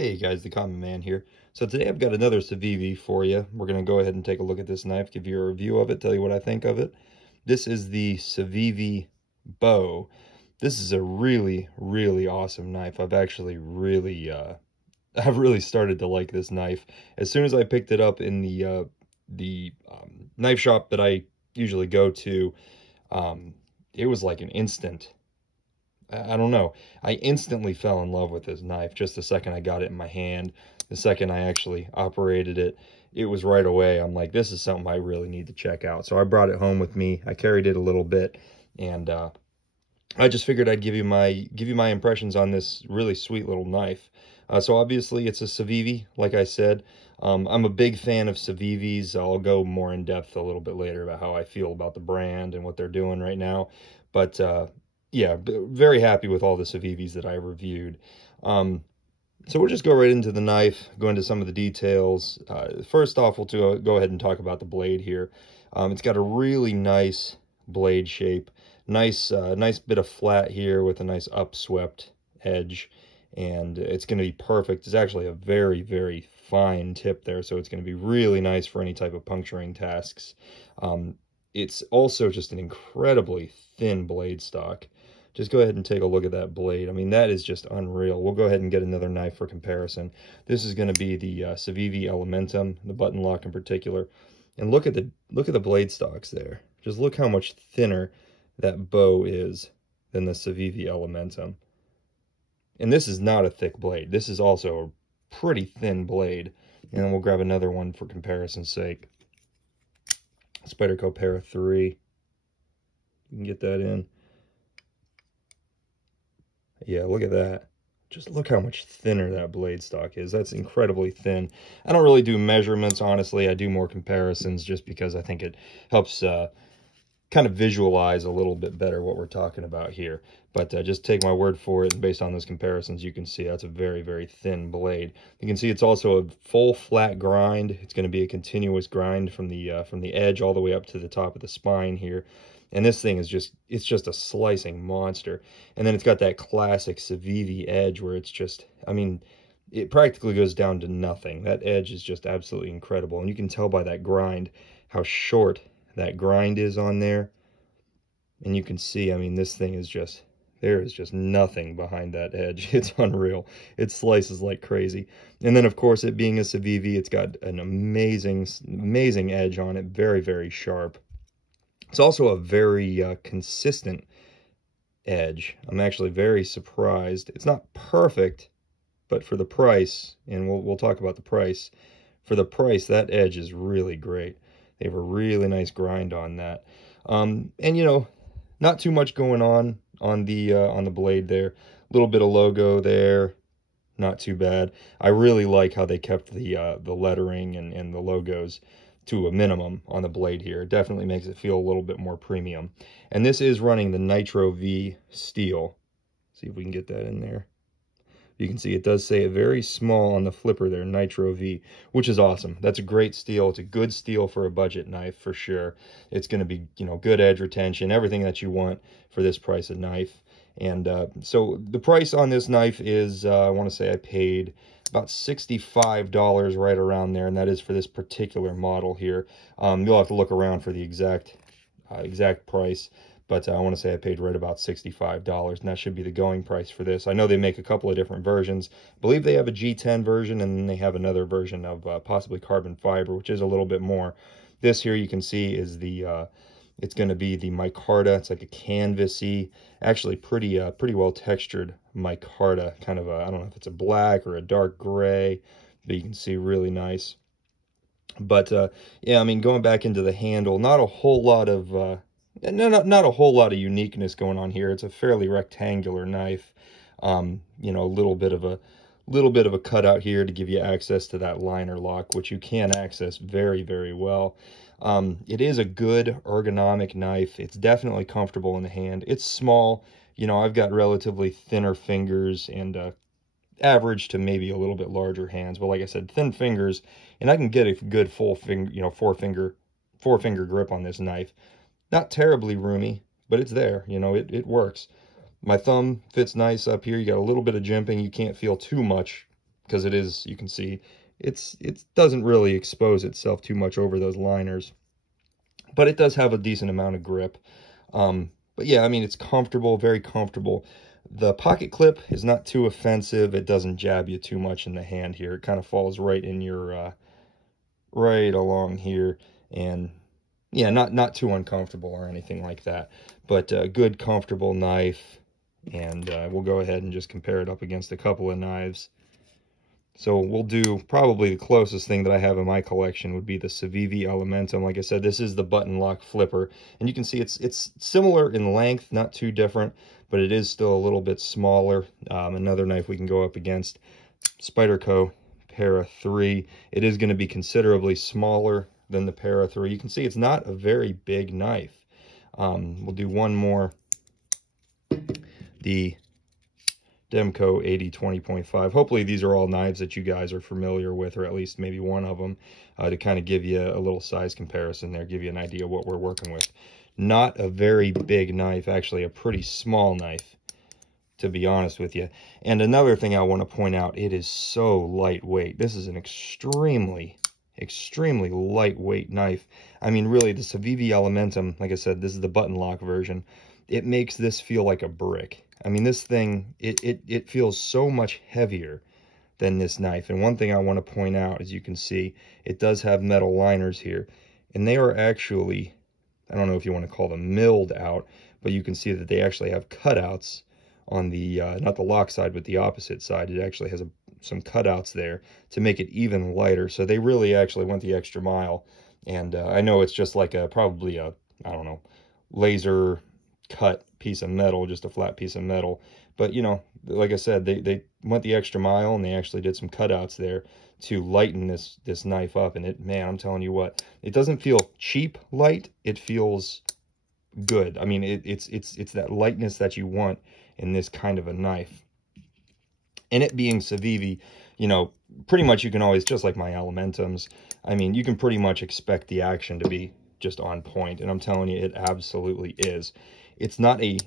Hey guys, the Common Man here. So today I've got another Civivi for you. We're going to go ahead and take a look at this knife, give you a review of it, tell you what I think of it. This is the Civivi Bo. This is a really, really awesome knife. I've really started to like this knife. As soon as I picked it up in the knife shop that I usually go to, it was like an instant. I don't know. I instantly fell in love with this knife just the second I got it in my hand. The second I actually operated it, it was right away. I'm like, this is something I really need to check out. So I brought it home with me. I carried it a little bit, and I just figured I'd give you my impressions on this really sweet little knife. So obviously it's a Civivi, like I said. I'm a big fan of Civivis. I'll go more in depth a little bit later about how I feel about the brand and what they're doing right now. But yeah, very happy with all the Civivis that I reviewed. So we'll just go right into the knife, go into some of the details. First off, we'll go ahead and talk about the blade here. It's got a really nice blade shape. Nice bit of flat here with a nice upswept edge, and it's going to be perfect. It's actually a very, very fine tip there, so it's going to be really nice for any type of puncturing tasks. It's also just an incredibly thin blade stock. Just go ahead and take a look at that blade. I mean, that is just unreal. We'll go ahead and get another knife for comparison. This is going to be the Civivi Elementum, the button lock in particular. And look at the blade stocks there. Just look how much thinner that bow is than the Civivi Elementum. And this is not a thick blade. This is also a pretty thin blade. And then we'll grab another one for comparison's sake. Spyderco Para 3. You can get that in. Yeah, look at that. Just look how much thinner that blade stock is. That's incredibly thin. I don't really do measurements, honestly. I do more comparisons just because I think it helps kind of visualize a little bit better what we're talking about here. But just take my word for it, and based on those comparisons, you can see that's a very, very thin blade. You can see it's also a full flat grind. It's going to be a continuous grind from the edge all the way up to the top of the spine here. And this thing is it's just a slicing monster. And then it's got that classic Civivi edge where it's just, I mean, it practically goes down to nothing. That edge is just absolutely incredible. And you can tell by that grind how short that grind is on there. And you can see, I mean, this thing is just, there is just nothing behind that edge. It's unreal. It slices like crazy. And then, of course, it being a Civivi, it's got an amazing, amazing edge on it. Very, very sharp. It's also a very consistent edge. I'm actually very surprised. It's not perfect, but for the price, and we'll talk about the price, for the price, that edge is really great. They have a really nice grind on that. And, you know, not too much going on the blade there. A little bit of logo there. Not too bad. I really like how they kept the lettering and the logos to a minimum on the blade here. It definitely makes it feel a little bit more premium. And this is running the Nitro V steel. See if we can get that in there. You can see it does say it very small on the flipper there, Nitro V, which is awesome. That's a great steel. It's a good steel for a budget knife for sure. It's going to be, you know, good edge retention, everything that you want for this price of knife. And so the price on this knife is, I want to say I paid about $65 right around there, and that is for this particular model here. You'll have to look around for the exact price, but I want to say I paid right about $65, and that should be the going price for this. I know they make a couple of different versions. I believe they have a G10 version, and then they have another version of possibly carbon fiber, which is a little bit more. This here you can see is the it's going to be the micarta. It's like a canvasy, actually pretty well textured micarta, kind of a, I don't know if it's a black or a dark gray, but you can see really nice. But yeah, I mean, going back into the handle, not a whole lot of not a whole lot of uniqueness going on here. It's a fairly rectangular knife. You know, a little bit of a cutout here to give you access to that liner lock, which you can access very, very well. It is a good ergonomic knife. It's definitely comfortable in the hand. It's small. You know, I've got relatively thinner fingers and average to maybe a little bit larger hands. But like I said, thin fingers, and I can get a good full finger, you know, four finger grip on this knife. Not terribly roomy, but it's there. You know, it works. My thumb fits nice up here. You got a little bit of jimping. You can't feel too much because it is, you can see, it doesn't really expose itself too much over those liners, but it does have a decent amount of grip. But yeah, I mean, it's comfortable, very comfortable. The pocket clip is not too offensive. It doesn't jab you too much in the hand here. It kind of falls right in your, right along here, and yeah, not too uncomfortable or anything like that, but a good, comfortable knife. And we'll go ahead and just compare it up against a couple of knives. So we'll do probably the closest thing that I have in my collection would be the Civivi Elementum. Like I said, this is the button lock flipper, and you can see it's similar in length, not too different, but it is still a little bit smaller. Another knife we can go up against, Spyderco Para 3. It is going to be considerably smaller than the Para 3. You can see it's not a very big knife. We'll do one more. The Demco 80-20.5. Hopefully these are all knives that you guys are familiar with, or at least maybe one of them, to kind of give you a little size comparison there, give you an idea what we're working with. Not a very big knife, actually a pretty small knife, to be honest with you. And another thing I want to point out, it is so lightweight. This is an extremely lightweight knife. I mean, really, the Civivi Elementum, like I said, this is the button lock version. It makes this feel like a brick. I mean, this thing, it feels so much heavier than this knife. And one thing I want to point out, as you can see, it does have metal liners here. And they are actually, I don't know if you want to call them milled out, but you can see that they actually have cutouts on the, not the lock side, but the opposite side. It actually has some cutouts there to make it even lighter. So they really actually went the extra mile. And I know it's just like probably a, I don't know, laser cut piece of metal, just a flat piece of metal, but you know, like I said, they went the extra mile, and they actually did some cutouts there to lighten this knife up. And it, man, I'm telling you what, it doesn't feel cheap light, it feels good. I mean, it's that lightness that you want in this kind of a knife. And it being Civivi, you know, pretty much you can always, just like my Elementums, I mean, you can pretty much expect the action to be just on point, and I'm telling you, it absolutely is. It's not a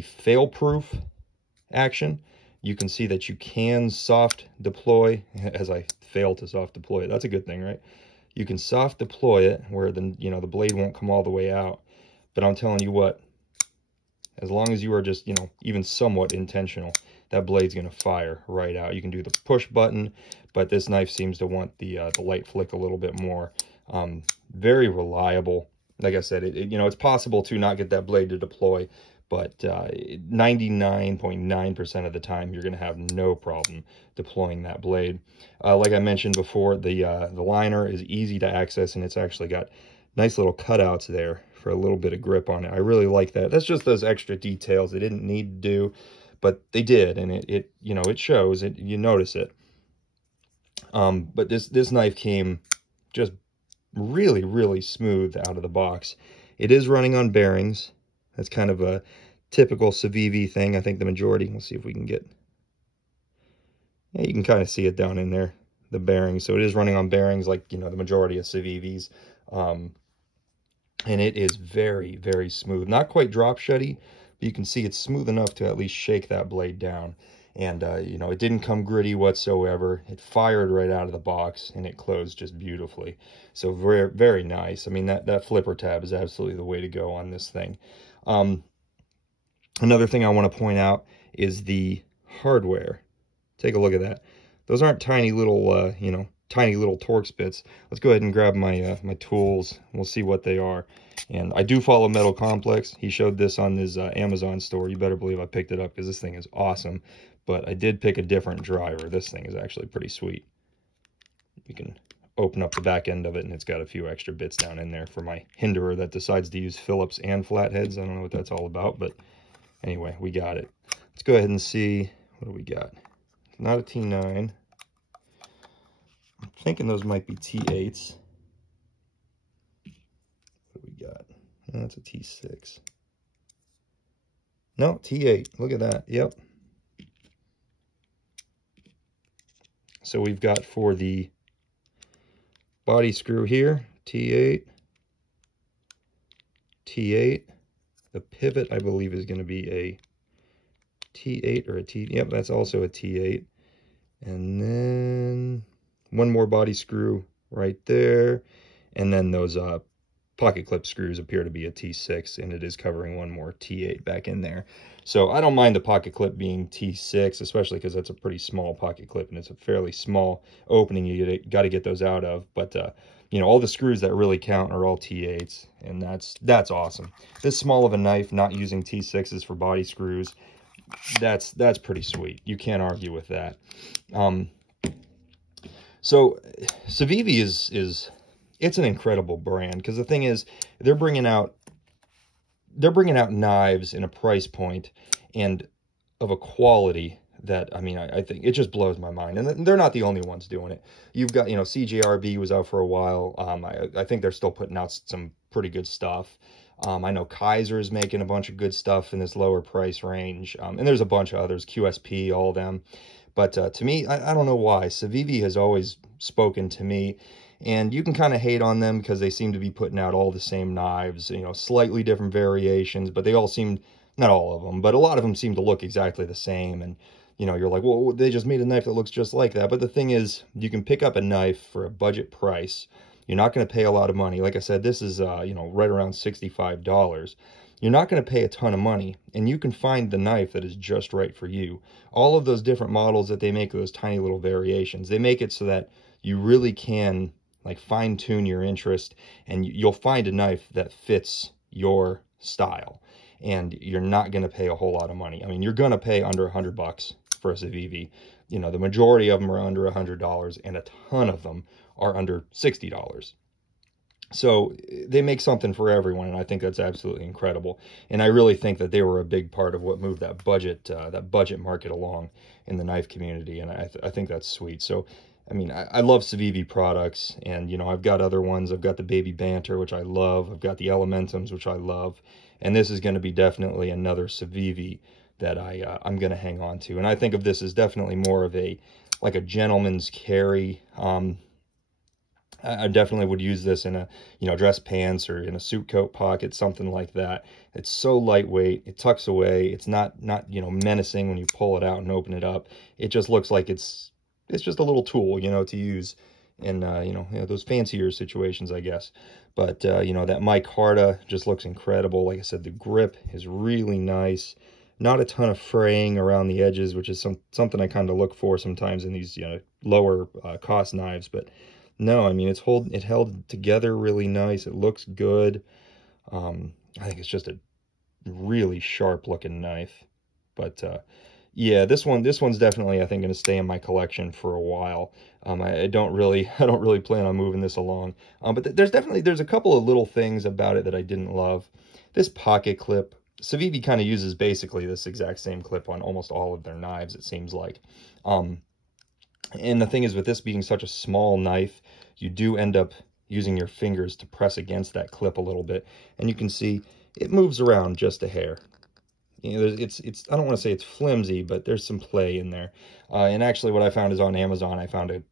fail-proof action. You can see that you can soft deploy, as I fail to soft deploy it. That's a good thing, right? You can soft deploy it where the, you know, the blade won't come all the way out. But I'm telling you what, as long as you are just, you know, even somewhat intentional, that blade's going to fire right out. You can do the push button, but this knife seems to want the light flick a little bit more. Very reliable. Like I said, you know, it's possible to not get that blade to deploy, but 99.9% of the time, you're going to have no problem deploying that blade. Like I mentioned before, the liner is easy to access, and it's actually got nice little cutouts there for a little bit of grip on it. I really like that. That's just those extra details they didn't need to do, but they did, and it you know, it shows. You notice it. But this knife came just really smooth out of the box. It is running on bearings. That's kind of a typical Civivi thing. I think the majority, we'll see if we can get, yeah, you can kind of see it down in there, the bearings. So it is running on bearings, like, you know, the majority of Civivis. And it is very smooth. Not quite drop shutty, but you can see it's smooth enough to at least shake that blade down. And, you know, it didn't come gritty whatsoever. It fired right out of the box, and it closed just beautifully. So very nice. I mean, that flipper tab is absolutely the way to go on this thing. Another thing I want to point out is the hardware. Take a look at that. Those aren't tiny little, you know, tiny little Torx bits. Let's go ahead and grab my my tools. We'll see what they are. And I do follow Metal Complex. He showed this on his Amazon store. You better believe I picked it up because this thing is awesome. But I did pick a different driver. This thing is actually pretty sweet. You can open up the back end of it, and it's got a few extra bits down in there for my hinderer that decides to use Phillips and flatheads. I don't know what that's all about, but anyway, we got it. Let's go ahead and see, what do we got? It's not a T9. I'm thinking those might be T8s. What do we got? No, that's a T6. No, T8. Look at that. Yep. So we've got for the body screw here, T8, T8. The pivot, I believe, is going to be a T8 or a T. Yep, that's also a T8. And then one more body screw right there. And then those pocket clip screws appear to be a T6, and it is covering one more T8 back in there. So I don't mind the pocket clip being T6, especially because that's a pretty small pocket clip, and it's a fairly small opening you got to get those out of. But you know, all the screws that really count are all T8s, and that's awesome. This small of a knife, not using T6s for body screws, that's pretty sweet. You can't argue with that. So Civivi is it's an incredible brand, because the thing is, they're bringing out knives in a price point and of a quality that, I mean, I think it just blows my mind. And they're not the only ones doing it. You've got, you know, CJRB was out for a while. I think they're still putting out some pretty good stuff. I know Kaiser's making a bunch of good stuff in this lower price range. And there's a bunch of others, QSP, all of them. But to me, I don't know why, Civivi has always spoken to me. And you can kind of hate on them because they seem to be putting out all the same knives, you know, slightly different variations, but they all seem, not all of them, but a lot of them seem to look exactly the same. And, you know, you're like, well, they just made a knife that looks just like that. But the thing is, you can pick up a knife for a budget price. You're not going to pay a lot of money. Like I said, this is, you know, right around $65. You're not going to pay a ton of money, and you can find the knife that is just right for you. All of those different models that they make, those tiny little variations, they make it so that you really can, like, fine tune your interest, and you'll find a knife that fits your style, and you're not going to pay a whole lot of money. I mean, you're going to pay under $100 for a Civivi. You know, the majority of them are under $100, and a ton of them are under $60. So they make something for everyone, and I think that's absolutely incredible. And I really think that they were a big part of what moved that budget market along in the knife community, and I think that's sweet. So I mean, I love Civivi products, and, you know, I've got other ones. I've got the Baby Banter, which I love. I've got the Elementums, which I love. And this is going to be definitely another Civivi that I'm going to hang on to. And I think of this as definitely more of like a gentleman's carry. I definitely would use this in a, you know, dress pants or in a suit coat pocket, something like that. It's so lightweight. It tucks away. It's not, you know, menacing when you pull it out and open it up. It just looks like it's just a little tool, you know, to use in, you know, those fancier situations, I guess. But, you know, that micarta just looks incredible. Like I said, the grip is really nice. Not a ton of fraying around the edges, which is something I kind of look for sometimes in these, you know, lower cost knives. But no, I mean, it held together really nice. It looks good. I think it's just a really sharp looking knife. But yeah, this one's definitely, I think, going to stay in my collection for a while. I don't really plan on moving this along. But there's a couple of little things about it that I didn't love. This pocket clip, Civivi kind of uses basically this exact same clip on almost all of their knives, it seems like. And the thing is, with this being such a small knife, you do end up using your fingers to press against that clip a little bit, and you can see it moves around just a hair. You know, it's I don't want to say it's flimsy, but there's some play in there. And actually, what I found is on Amazon, I found a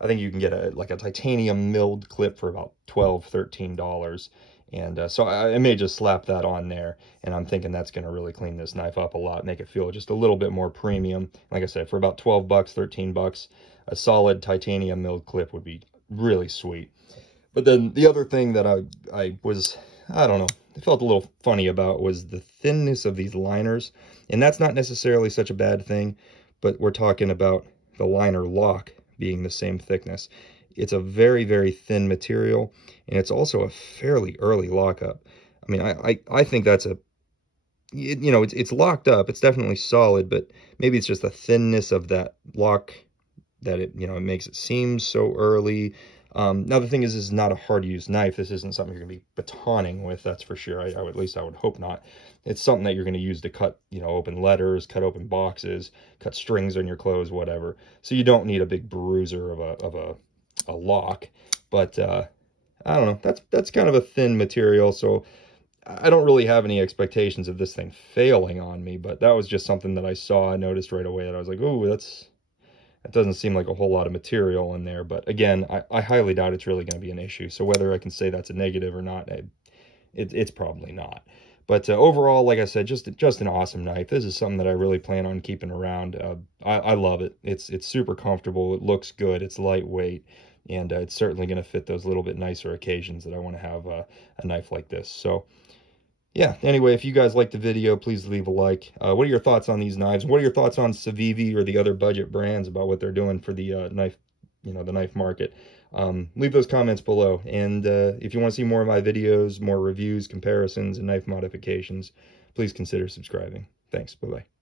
I think you can get a titanium milled clip for about $12, $13. And so I may just slap that on there, and I'm thinking that's going to really clean this knife up a lot, make it feel just a little bit more premium. Like I said, for about 12 bucks, 13 bucks, a solid titanium milled clip would be really sweet. But then the other thing that I don't know, I felt a little funny about was the thinness of these liners. And that's not necessarily such a bad thing, but we're talking about the liner lock being the same thickness. It's a very, very thin material, and it's also a fairly early lockup. I mean, I think that's you know, it's locked up. It's definitely solid, but maybe it's just the thinness of that lock that it, you know, it makes it seem so early. Now, the thing is, this is not a hard-to-use knife. This isn't something you're going to be batoning with, that's for sure. At least I would hope not. It's something that you're going to use to cut, you know, open letters, cut open boxes, cut strings on your clothes, whatever. So you don't need a big bruiser of a lock. But I don't know. That's kind of a thin material, so I don't really have any expectations of this thing failing on me. But that was just something that I saw, I noticed right away that I was like, oh, that doesn't seem like a whole lot of material in there. But again, I highly doubt it's really going to be an issue. So whether I can say that's a negative or not, it's probably not. But overall, like I said, just an awesome knife. This is something that I really plan on keeping around. I love it. It's super comfortable. It looks good. It's lightweight, and it's certainly going to fit those little bit nicer occasions that I want to have a knife like this. So yeah, anyway, if you guys liked the video, please leave a like. What are your thoughts on these knives? What are your thoughts on Civivi or the other budget brands about what they're doing for the knife, the knife market? Leave those comments below. And if you want to see more of my videos, more reviews, comparisons, and knife modifications, please consider subscribing. Thanks. Bye-bye.